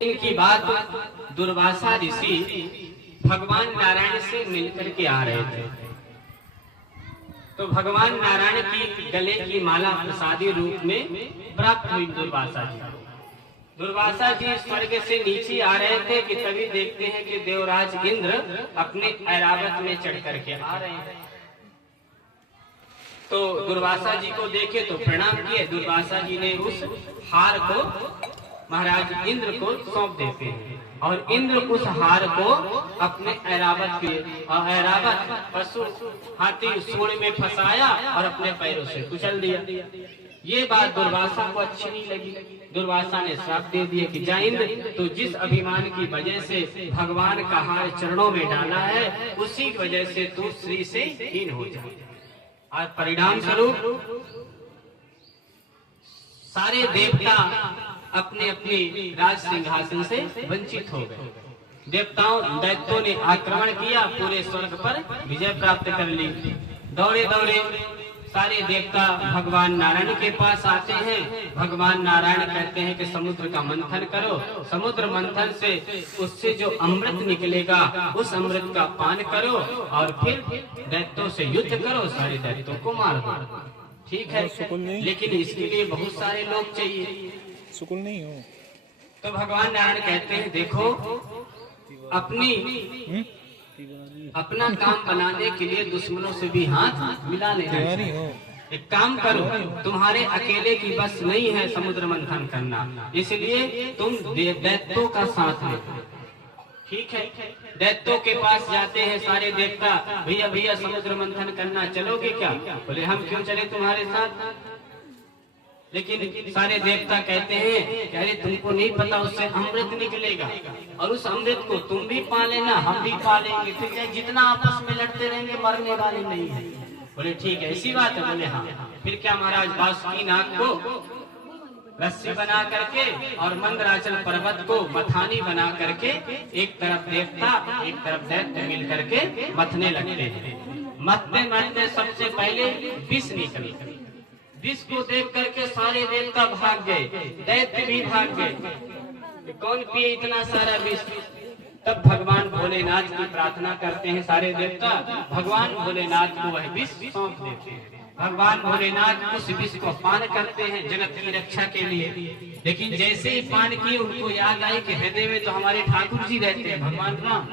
इनकी बात दुर्वासा ऋषि भगवान नारायण से मिलकर के आ रहे थे। तो भगवान नारायण की गले की माला प्रसादी रूप में प्राप्त हुई दुर्वासा जी। दुर्वासा जी स्वर्ग से नीचे आ रहे थे कि तभी देखते हैं कि देवराज इंद्र अपने ऐरावत में चढ़ करके आ रहे हैं। तो दुर्वासा जी को देखे तो प्रणाम किए। दुर्वासा जी ने उस हार को महाराज इंद्र को सौंप देते हैं और इंद्र उस हार को अपने ऐरावत के ऐरावत पशु हाथी सूंड में फंसाया और अपने पैरों से कुचल दिया। ये बात दुर्वासा को अच्छी नहीं लगी। दुर्वासा ने श्राप दे दिया कि जा इंद्र, तो जिस अभिमान की वजह से भगवान का हार चरणों में डाला है उसी की वजह से तू श्री से हीन हो जाए। और परिणाम स्वरूप सारे देवता अपने अपने राज सिंहासन से वंचित हो गए। देवताओं दैत्यों ने आक्रमण किया, पूरे स्वर्ग पर विजय प्राप्त कर ली। दौड़े दौड़े सारे देवता भगवान नारायण के पास आते हैं। भगवान नारायण कहते हैं कि समुद्र का मंथन करो। समुद्र मंथन से उससे जो अमृत निकलेगा उस अमृत का पान करो और फिर दैत्यों से युद्ध करो, सारे दैत्यों को मार दो। ठीक है, लेकिन इसके लिए बहुत सारे लोग चाहिए। सुकुल नहीं हो तो भगवान नारायण कहते हैं देखो, अपना काम बनाने के लिए दुश्मनों से भी हाथ मिला लेना चाहिए। एक काम करो, तुम्हारे अकेले की बस नहीं है समुद्र मंथन करना, इसलिए तुम दैत्यों का साथ लो। ठीक है, दैत्यों के पास जाते हैं सारे देवता, भैया भैया समुद्र मंथन करना चलोगे क्या? बोले हम क्यों चले तुम्हारे साथ। लेकिन सारे देवता कहते हैं कि अरे तुमको नहीं पता उससे अमृत निकलेगा और उस अमृत को तुम भी पा लेना, हम भी पा लेंगे, फिर चाहे जितना आपस में लड़ते रहेंगे मरने वाले नहीं है। बोले ठीक है, ऐसी बात है। बोले हाँ। फिर क्या महाराज बासुकीनाथ को रस्सी बना करके और मंदराचल पर्वत को मथानी बना करके एक तरफ देवता एक तरफ दैत्य मिल करके मथने लगते हैं। मथते मथते सबसे पहले विष निकली। विष को देख करके सारे देवता भाग गए, दैत्य भी भाग गए। कौन पिए इतना सारा विष? तब भगवान भोलेनाथ की प्रार्थना करते हैं सारे देवता। भगवान भोलेनाथ को वह विष सौंप देते हैं। भगवान भोलेनाथ उस विष को पान करते हैं जगत की रक्षा के लिए। लेकिन जैसे ही पान किए उनको याद आई कि हृदय में तो हमारे ठाकुर जी रहते हैं, भगवान राम।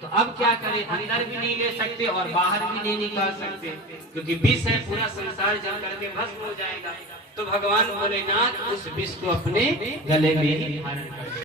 तो अब क्या करें, अंदर भी नहीं ले सकते और बाहर भी नहीं निकाल सकते, क्योंकि विष है, पूरा संसार जल करके भस्म हो जाएगा। तो भगवान भोलेनाथ उस विष को अपने गले में ही धारण कर